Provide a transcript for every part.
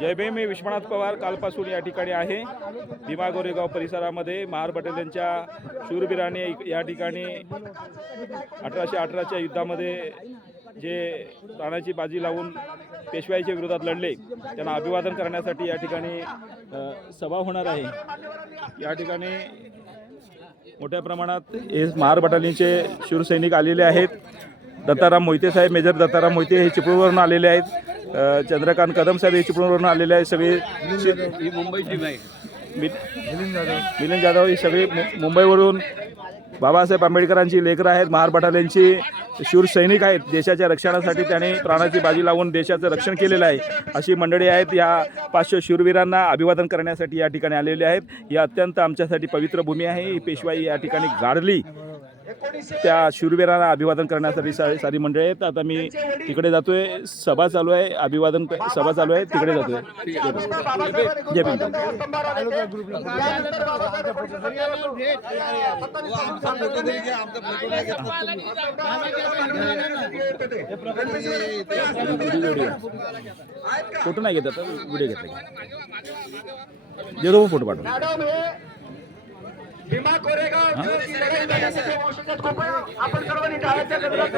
जय भीम. मी विश्वनाथ पवार कालपासून या ठिकाणी आहे. भीमा गोरेगाव परिसरामध्ये महार पटेल यांच्या शूरवीराने या ठिकाणी 1818च्या युद्धामध्ये जे प्राणाची बाजी लावून पेशवाईच्या विरोधात लढले त्यांना अभिवादन करण्यासाठी या ठिकाणी सभा होणार आहे. या ठिकाणी मोठ्या प्रमाणात हे महार बटालियनचे शूरसैनिक आलेले आहेत. दत्ताराम मोहिते साहेब, मेजर दत्ताराम मोहिते हे चिपळूणवरून आलेले आहेत. चंद्रकांत कदम साहेब हे चिपळूणवरून आलेले आहेत. सगळे मुंबईची मिलिंद जाधव हे सगळे मुंबईवरून बाबासाहेब आंबेडकरांची लेकरं आहेत. महार बटालियनची शूर सैनिक आहेत. देशाच्या रक्षणासाठी त्यांनी प्राणाची बाजी लावून देशाचं रक्षण केलेलं आहे. अशी मंडळी आहेत. या 500 शूरवीरांना अभिवादन करण्यासाठी या ठिकाणी आलेले आहेत. ही अत्यंत आमच्यासाठी पवित्र भूमी आहे. ही पेशवाई या ठिकाणी गाडली. त्या शूरवीरांना अभिवादन करण्यासाठी सारी मंडळी आहेत. आता मी तिकडे जातोय. सभा चालू आहे. अभिवादन सभा चालू आहे. तिकडे जातोय. जय भीम. फोटो नाही घेतात, व्हिडिओ घेतला. देतो फोटो पाठव. भीमा कोरेगाव लढाई लढण्यासाठी मोर्चात कृपया आपण सर्वांनी टाळ्यांच्या गजरात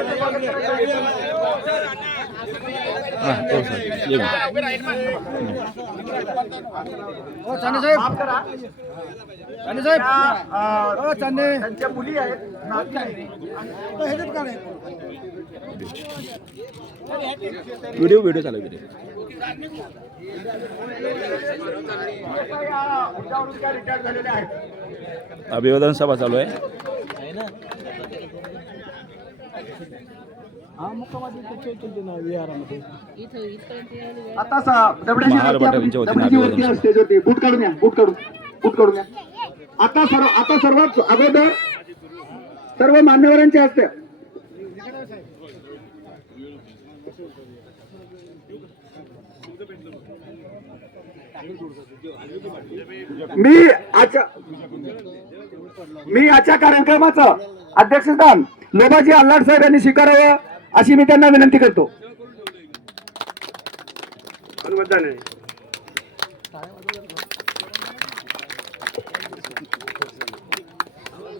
त्यांच्या मुली आहेत. व्हिडिओ चालू व्हिडिओ. रिटायर झालेले आहेत. अभिवादन सभा चालू आहे. आता महार बटालियनच्या वतीने अभिवादन स्टेजवरती बूट काढून या. बूट काढून या. आता सर्वात अगोदर सर्व मान्यवरांचे हस्ते मी आजच्या कार्यक्रमाचं अध्यक्षस्थान लोबाजी आल्हाड साहेब यांनी स्वीकारावं अशी मी त्यांना विनंती करतो.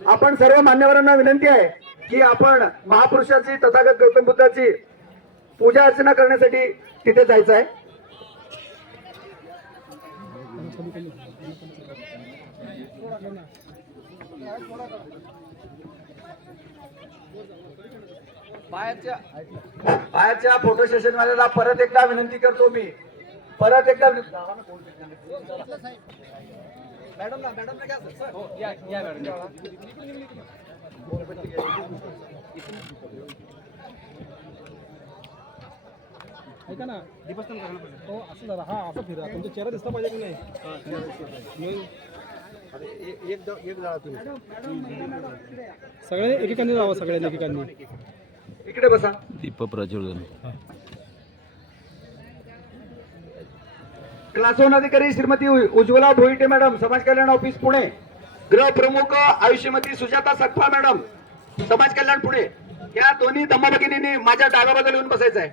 आपण सर्व मान्यवरांना विनंती आहे की आपण महापुरुषाची तथागत गौतम बुद्धाची पूजा अर्चना करण्यासाठी तिथे जायचं आहे. बाहेरच्या फोटो सेशन वाल्याला परत एकदा विनंती करतो. मी परत एकदा मॅडम ऐका ना, दीपस्थान करायला पाहिजे. हो असं जरा हा असं फिरा. तुमचा चेहरा दिसला पाहिजे की नाही. एक जाळा तुम्ही सगळे एकेकांनी जावं. सगळ्यांनी एकेकांनी इकडे बसा. दीप प्रज्वलन. क्लास 1 अधिकारी श्रीमती उज्ज्वला भोईटे मॅडम, समाज कल्याण ऑफिस पुणे. गृह प्रमुख आयुष्यमती सुजाता सकफा मॅडम, समाज कल्याण पुणे. या दोन्ही धम्मभगिनींनी माझ्या डाव्या बाजूला येऊन बसायचं आहे.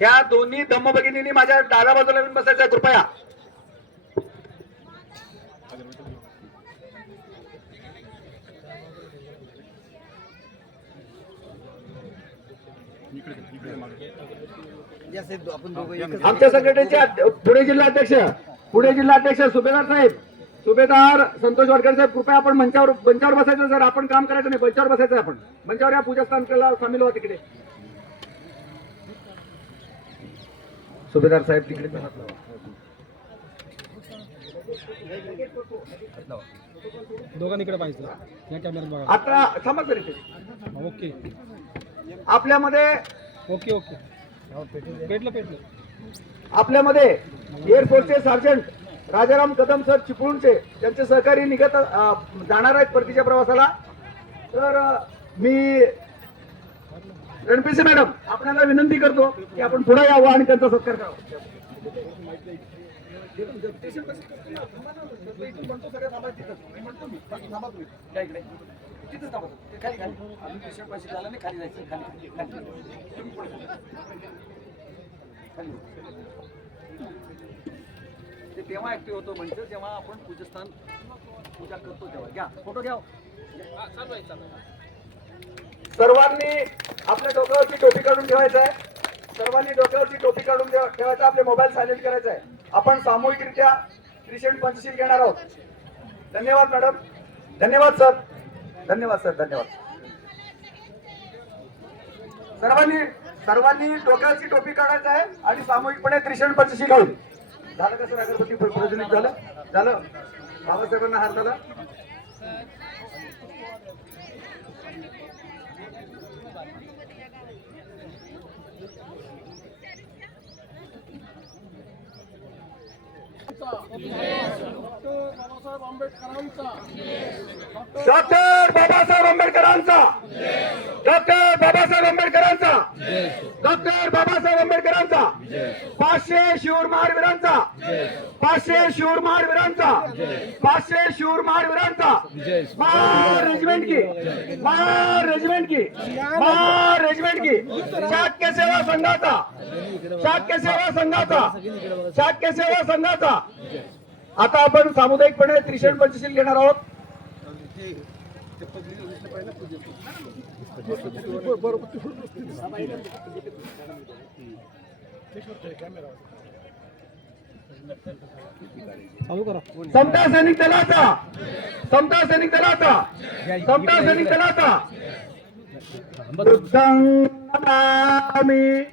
या दोन्ही धम्मभगिनींनी माझ्या डाव्या बाजूला येऊन बसायचं आहे कृपया. आमच्या संघटनेचे पुणे जिल्हाध्यक्ष सुभेदार संतोष वाडकर साहेब, कृपया आपण मंचावर बसायचं. सर आपण काम करायचं नाही, मंचावर बसायचं. आपण मंचावर या पूजास्थान केला सामील व्हा. तिकडे सुभेदार साहेब तिकडे दोघांकडे पाहिजे. आता थांबा सर इथे. ओके आपल्यामध्ये पेटलं आपल्यामध्ये एअरफोर्सचे सार्जंट राजाराम कदम सर चिपळूणचे, त्यांचे सहकारी निघत जाणार आहेत परतीच्या प्रवासाला. तर मी रणपीसी मॅडम आपल्याला विनंती करतो की आपण पुढे यावं आणि त्यांचा सत्कार करावा. ते तेव्हा ऍक्टिव्ह होतो म्हणजे जेव्हा आपण पूजस्थान पूजा करतो तेव्हा. घ्या फोटो घ्या. सर्वांनी आपल्या डोक्यावरची टोपी काढून ठेवायचं आहे. सर्वांनी डोक्यावरची टोपी काढून ठेवायचं. आपले मोबाईल सायलेंट करायचा आहे. आपण सामूहिकरित्या त्रिशरण पंचशील घेणार आहोत. धन्यवाद मॅडम. धन्यवाद सर. धन्यवाद सर. धन्यवाद. सर्वांनी डोक्यावरची टोपी काढायचं आहे आणि सामूहिकपणे त्रिशरण पंचशील घालून. झालं का सर? अगरबत्ती प्रज्वलित झालं? झालं. बाबासाहेबांना हार झाला. डॉक्टर बाबासाहेब आंबेडकरांचा. डॉक्टर बाबासाहेब आंबेडकरांचा. डॉक्टर बाबासाहेब आंबेडकरांचा. 500 शूर महावीरांचा. 500 शूर महावीरांचा. 500 शूर महावीरांचा. महार रेजिमेंट की. महार रेजिमेंट की. महार रेजिमेंट की. शाक्य सेवा संघाचा. शाक्य सेवा संघाचा. शाक्य सेवा संघाचा. आता आपण सामुदायिकपणे त्रिशरण पंचशील घेणार आहोत. समता सैनिक दलाचा. समता सैनिक दलाचा. समता सैनिक दलाचा. बुद्धं नमामि.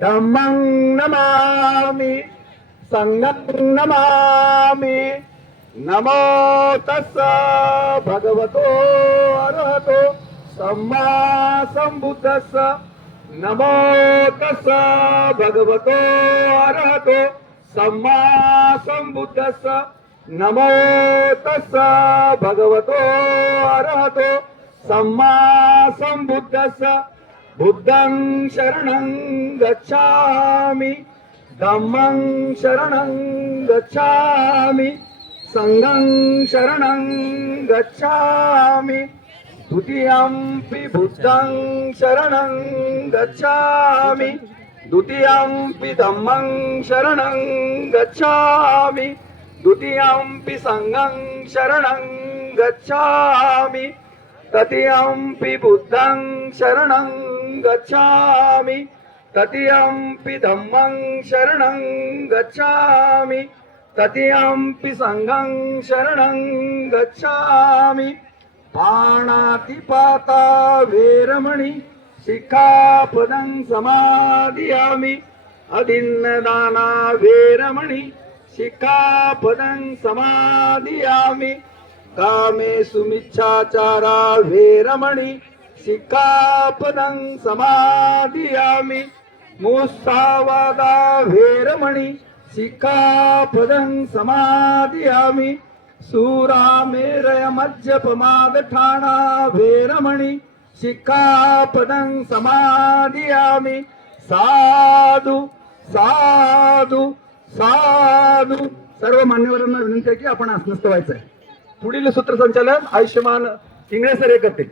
धम्मं नमामि. संघं नमामि. नमो तस्स भगवतो अरहतो सम्मा संबुद्धस्स. नमो तस्स भगवतो अरहतो सम्मा संबुद्धस्स. नमो तस्स भगवतो अरहतो सम्मा संबुद्धस्स. बुद्धं शरणं गच्छामि. धम्मं शरणं गच्छामि. संघं शरणं गच्छामि. द्वितीयंपि बुद्धं शरणं गच्छामि. द्वितीयंपि धम्मं शरणं गच्छामि. द्वितीयंपि संघं शरणं गच्छामि. तृतीयंपि बुद्धं शरणं गच्छामि. तृतीयंपि धम्मं शरणं गच्छामि. तृतीयंपि संघं शरणं गच्छामि. पाणातिपाता वेरमणि शिखापदं समादियामि. अदिन्नदाना वेरमणि शिखापदं समादियामि. कामेषु मिच्छाचारा वेरमणि शिखापदं समादियामि. मुसावादा वेरमणि शिखापदं समादियामि. सूरामेरय मज्जपमादठाना वेरमणि शिखापदं समादियामि. साधु साधु साधु. सर्व मान्यवरांना विनंती आहे की आपण आसनस्थ व्हायचं आहे. पुढील सूत्रसंचालन आयुष्यमान इंगळे सर हे करतील.